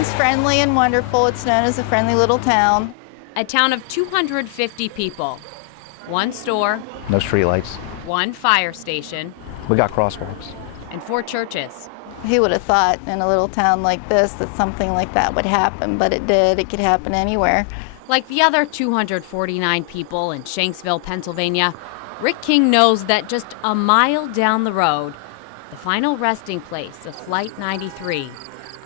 Everyone's friendly and wonderful. It's known as a friendly little town. A town of 250 people, one store, No streetlights. one fire station, We got crosswalks. and 4 churches. Who would have thought in a little town like this that something like that would happen, but it did. It could happen anywhere. Like the other 249 people in Shanksville, Pennsylvania, Rick King knows that just a mile down the road, the final resting place of Flight 93,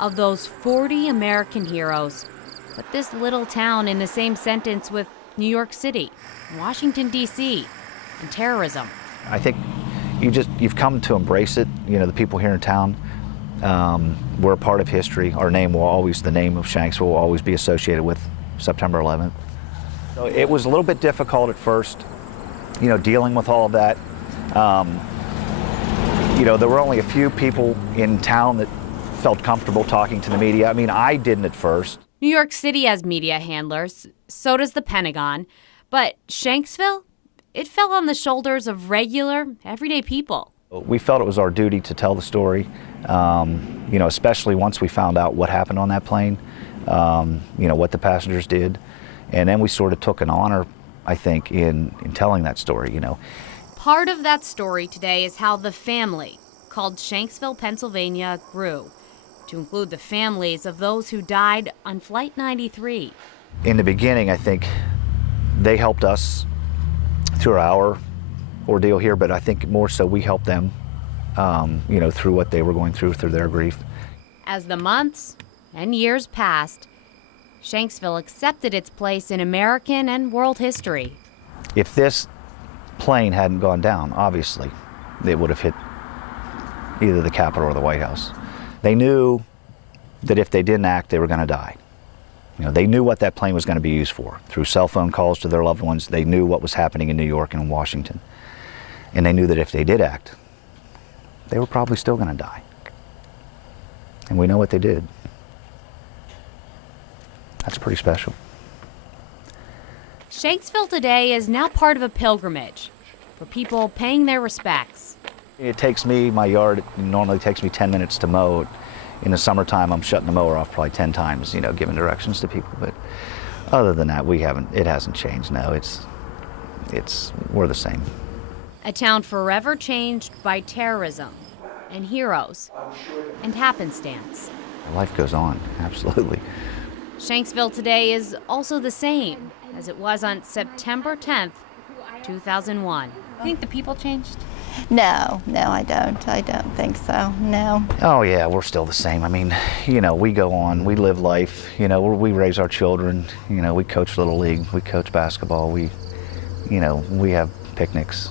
of those 40 American heroes, put this little town in the same sentence with New York City, Washington, D.C., and terrorism. I think you've come to embrace it. You know, the people here in town, we're a part of history. Our name the name of Shanksville will always be associated with September 11th. So it was a little bit difficult at first, you know, dealing with all of that. You know, there were only a few people in town that felt comfortable talking to the media. I mean, I didn't at first. New York City has media handlers, so does the Pentagon. But Shanksville, it fell on the shoulders of regular, everyday people. We felt it was our duty to tell the story, you know, especially once we found out what happened on that plane, you know, what the passengers did. And then we sort of took an honor, I think, in telling that story, you know. Part of that story today is how the family, called Shanksville, Pennsylvania, grew to include the families of those who died on Flight 93. In the beginning, I think they helped us through our ordeal here, but I think more so we helped them, you know, through what they were going through their grief. As the months and years passed, Shanksville accepted its place in American and world history. If this plane hadn't gone down, obviously, it would have hit either the Capitol or the White House. They knew that if they didn't act, they were going to die. You know, they knew what that plane was going to be used for. Through cell phone calls to their loved ones, they knew what was happening in New York and in Washington. And they knew that if they did act, they were probably still going to die. And we know what they did. That's pretty special. Shanksville today is now part of a pilgrimage for people paying their respects. It takes me, my yard normally takes me 10 minutes to mow. In the summertime, I'm shutting the mower off probably 10 times, you know, giving directions to people. But other than that, it hasn't changed. No, we're the same. A town forever changed by terrorism and heroes and happenstance. Life goes on, absolutely. Shanksville today is also the same as it was on September 10th, 2001. You think the people changed? No, I don't. I don't think so, no. Oh yeah, we're still the same. I mean, you know, we go on, we live life, you know, we raise our children, you know, we coach Little League, we coach basketball, we have picnics.